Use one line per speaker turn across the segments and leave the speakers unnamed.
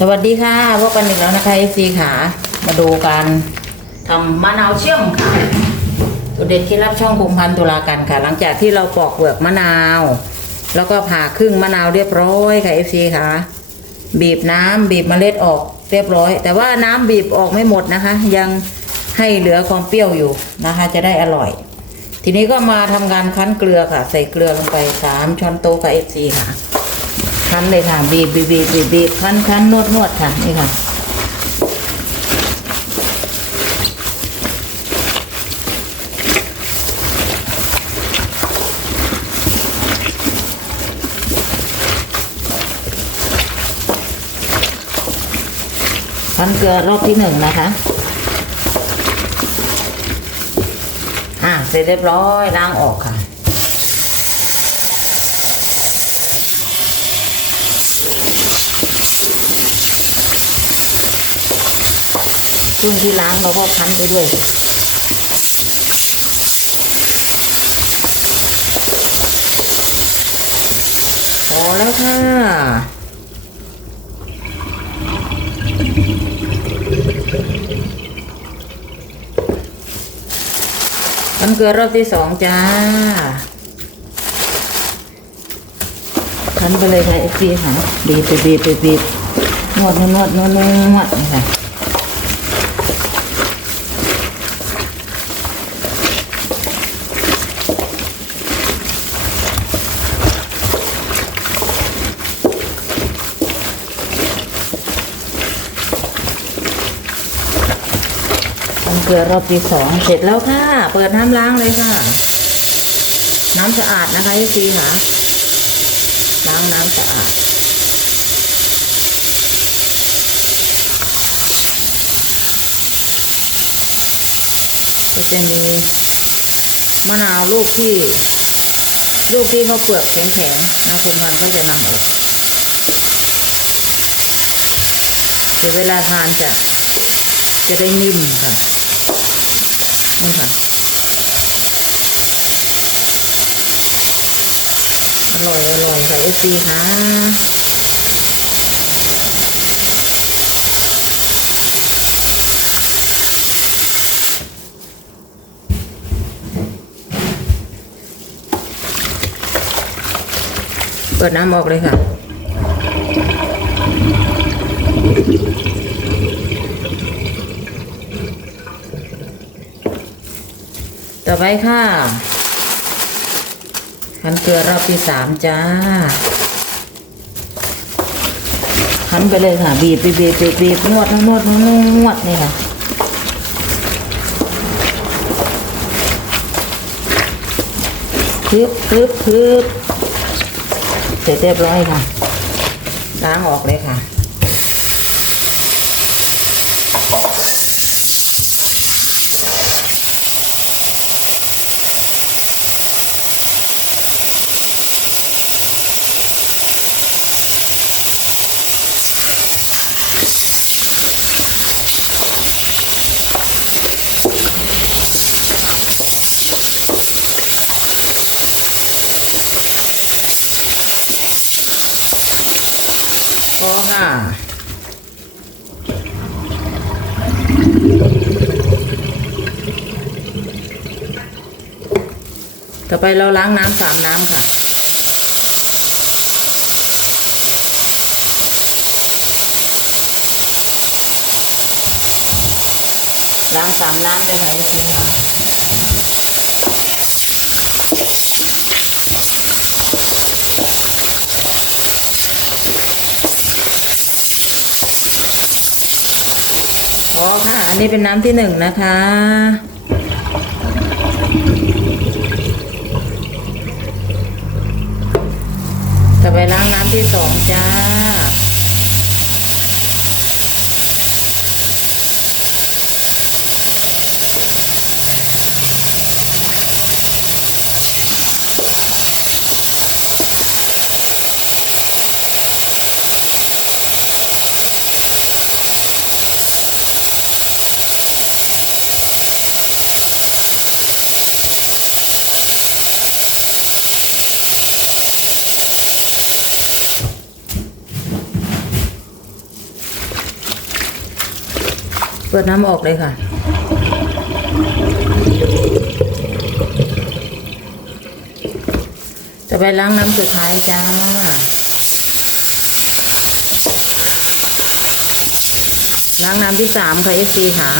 สวัสดีค่ะพบกันอีกแล้วนะคะเอฟซีขามาดูการทำมะนาวเชื่อมค่ะตัวเด็ดที่รับช่องพงพันธ์ตุลากันค่ะ หลังจากที่เราปอกเปลือกมะนาว แล้วก็ผ่าครึ่งมะนาวเรียบร้อยค่ะเอฟซีค่ะ บีบน้ำบีบเมล็ดออกเรียบร้อย แต่ว่าน้ำบีบออกไม่หมดนะคะ ยังให้เหลือความเปรี้ยวอยู่นะคะ จะได้อร่อย ทีนี้ก็มาทำการคั้นเกลือค่ะ ใส่เกลือลงไปสามช้อนโต๊ะค่ะเอฟซีค่ะ คั้นเลยค่ะบีบบีบบีบบีบคั้นคั้นนวดนวดค่ะนี่ค่ะคั้นเกลือรอบที่หนึ่งนะคะ อ่าเสร็จเรียบร้อยล้างออกค่ะ ซึ่งที่ร้านเราก็คั้นไปด้วย พอแล้วค่ะน้ำเกลือรอบที่สองจ้า คั้นไปเลยค่ะเอฟซีค่ะบีบไปบีบไปบีบนวดนวดนวดนวดนวดนี่ค่ะ กลือรอบที่สองเสร็จแล้วค่ะ เปิดน้ำล้างเลยค่ะ น้ำสะอาดนะคะพี่ซีค่ะ ล้างน้ำสะอาดก็จะมีมะนาวลูกที่ ลูกที่เขาเปลือกแข็งๆนะคุณพันก็จะนำออกเดี๋ยวเวลาทานจะจะได้นิ่มค่ะ นี่ค่ะอร่อยอร่อยค่ะเอซีค่ะเปิดน้ำออกเลยค่ะ ต่อไปค่ะคั้นเกลือรอบที่สามจ้าคั้นไปเลยค่ะ บีบบีบบีบบีบบีบนวดนวดนวดนวดนวดนี่ค่ะพึบพึบพึบเสร็จเรียบร้อยค่ะล้างออกเลยค่ะ พอค่ะต่อไปเราล้างน้ำสามน้ำค่ะ ล้างสามน้ำเลยค่ะคุณค่ะ พอค่ะ อันนี้เป็นน้ำที่หนึ่งนะคะ ต่อไปล้างน้ำที่สองจ้า พ เปิดน้ำออกเลยค่ะ จะไปล้างน้ำสุดท้ายจ้าล้างน้ำที่สามค่ะเอฟซีค่ะ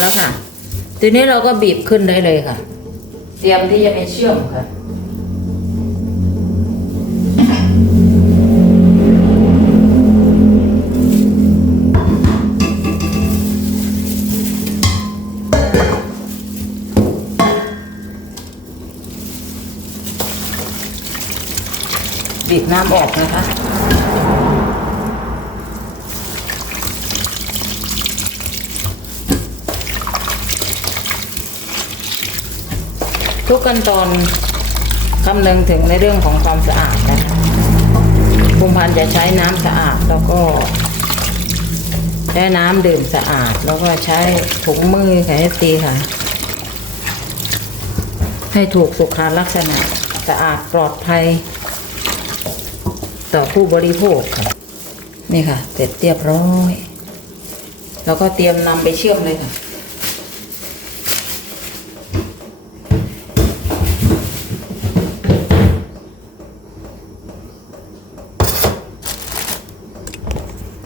แล้วค่ะ ทีนี้เราก็บีบขึ้นได้เลยค่ะ เตรียมที่จะไปเชื่อมค่ะบีบน้ำออกนะคะ ทุกขั้นตอนคำนึงถึงในเรื่องของความสะอาดนะคะคุมพันธ์จะใช้น้ำสะอาดแล้วก็ใช้น้ำดื่มสะอาด แล้วก็ใช้ถุงมือค่ะให้ตีค่ะ ให้ถูกสุขลักษณะสะอาดปลอดภัย ต่อผู้บริโภคค่ะ นี่ค่ะ เสร็จเรียบร้อย แล้วก็เตรียมนำไปเชื่อมเลยค่ะ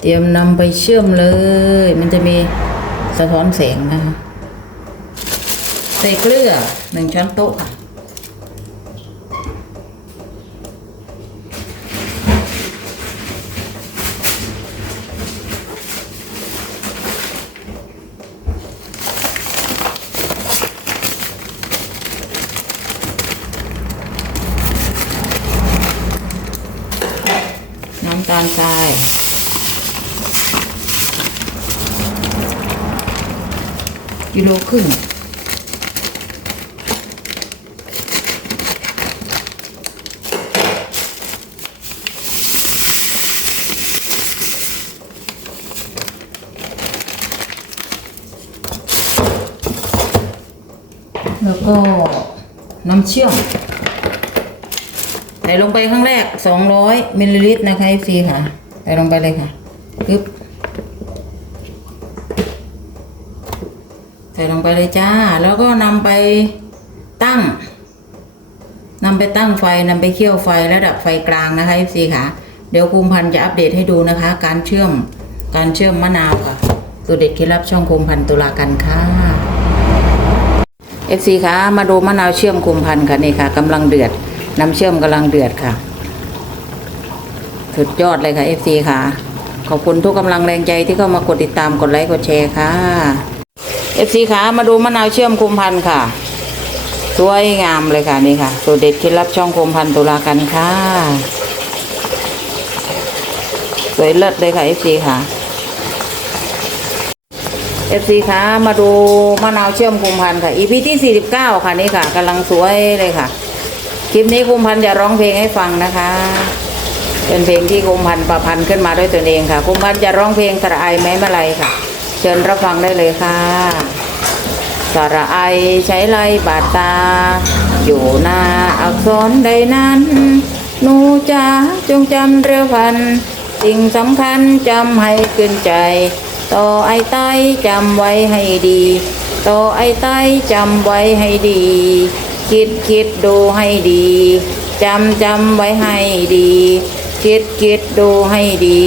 รียมนำไปเชื่อมเลย มันจะมีสะท้อนแสงนะคะใส่เกลือหนึ่งช้อนโต๊ะค่ะ น้ำตาลทราย กิโลครึ่งแล้วก็น้ำเชื่อมใส่ลงไปข้างแรก 200มิลลิลิตรนะคะฟซีค่ะ ใส่ลงไปเลยค่ะปึ๊บ ใส่ลงไปเลยจ้า แล้วก็นำไปตั้งนำไปตั้งไฟนำไปเคี่ยวไฟระดับไฟกลางนะคะ FC ค่ะ เดี๋ยวภูมิพันธ์จะอัปเดตให้ดูนะคะ การเชื่อมการเชื่อมมะนาวค่ะสูตรเด็ดเคล็ดลับช่องภูมิพันธ์ตุลากันค่ะ FC ค่ะ มาดูมะนาวเชื่อมภูมิพันธ์ค่ะนี่ค่ะกำลังเดือดน้ำเชื่อมกำลังเดือดค่ะ สุดยอดเลยค่ะ FC ค่ะ ขอบคุณทุกกำลังแรงใจที่เข้ามากดติดตามกดไลค์กดแชร์ค่ะ FC ค่ะมาดูมะนาวเชื่อมคุมพันธ์ค่ะ สวยงามเลยค่ะนี่ค่ะสูตรเด็ดเคล็ดลับช่องคุมพันธ์ตุลากันค่ะ สวยเลิศเลยค่ะ FC ค่ะ FC ค่ะมาดูมะนาวเชื่อมคุมพันธ์ค่ะ EP ที่ 49 ค่ะนี่ค่ะกำลังสวยเลยค่ะ คลิปนี้คุมพันธ์จะร้องเพลงให้ฟังนะคะ เป็นเพลงที่คุมพันธ์ประพันธ์ขึ้นมาด้วยตนเองค่ะ คุมพันธ์จะร้องเพลงสระไอายแม้เมื่อไรค่ะ เชิญรับฟังได้เลยค่ะ สระไอใช้ไรบาดตา อยู่หน้าอักษรใดนั้นหนูจ๋าจงจำเรือพัน สิ่งสำคัญจำให้ขึ้นใจ ต่อไอใต้จำไว้ให้ดี ต่อไอใต้จำไว้ให้ดี คิดคิดดูให้ดีจำจำไว้ให้ดี คิดคิดดูให้ดี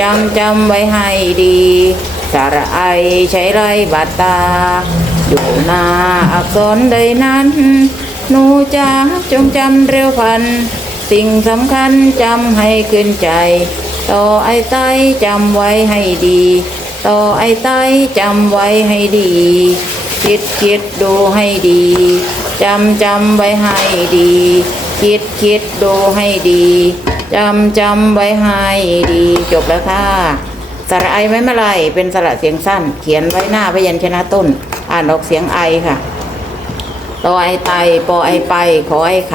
จำจำไว้ให้ดี สระไอใช้ไรบาตา อยู่นาอักษรใดนั้น หนูจ๋าจงจำเร็วพัน สิ่งสำคัญจำให้ขึ้นใจ ต่อไอใต้จำไว้ให้ดี ต่อไอใต้จำไว้ให้ดี คิดคิดดูให้ดี จำจำไว้ให้ดี คิดคิดดูให้ดีจำจำไว้ให้ดี จบแล้วค่ะ สระไอไม่เมื่อไรเป็นสระเสียงสั้น เขียนไว้หน้าพยัญชนะต้น อ่านออกเสียงไอค่ะตอไอไตปอไอไป ขอไอไข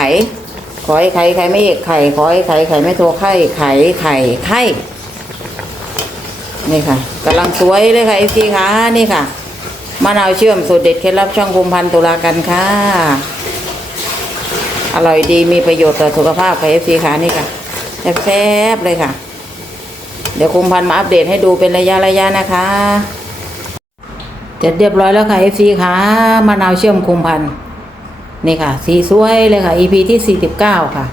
ขอไอไข่ไข่ไม่เอกไข่ขอไอไข่ไข่ไม่โทรไข่ไข่ไข่ไข่นี่ค่ะกำลังสวยเลยค่ะเอซีค่ะนี่ค่ะมะนาวเชื่อมสูตรเด็ดเคล็ดลับช่องคุมพันธุ์ตุลากันค่ะ อร่อยดีมีประโยชน์ต่อสุขภาพค่ะเอซีค่ะนี่ค่ะแซ่บเลยค่ะ เดี๋ยวคุมพันมาอัปเดตให้ดูเป็นระยะระยะนะคะเสร็จเรียบร้อยแล้วค่ะเอซีค่ะมะนาวเชื่อมคุมพันนี่ค่ะ สีสวยเลยค่ะ EP ที่ 49 ค่ะ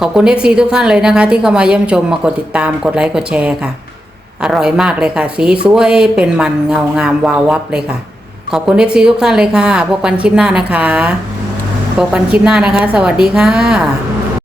ขอบคุณ FC ทุกท่านเลยนะคะ ที่เข้ามาเยี่ยมชมมากดติดตามกดไลค์กดแชร์ค่ะ อร่อยมากเลยค่ะ สีสวยเป็นมันเงางามวาววับเลยค่ะ ขอบคุณ FC ทุกท่านเลยค่ะพบกันคลิปหน้านะคะพบกันคลิปหน้านะคะ สวัสดีค่ะ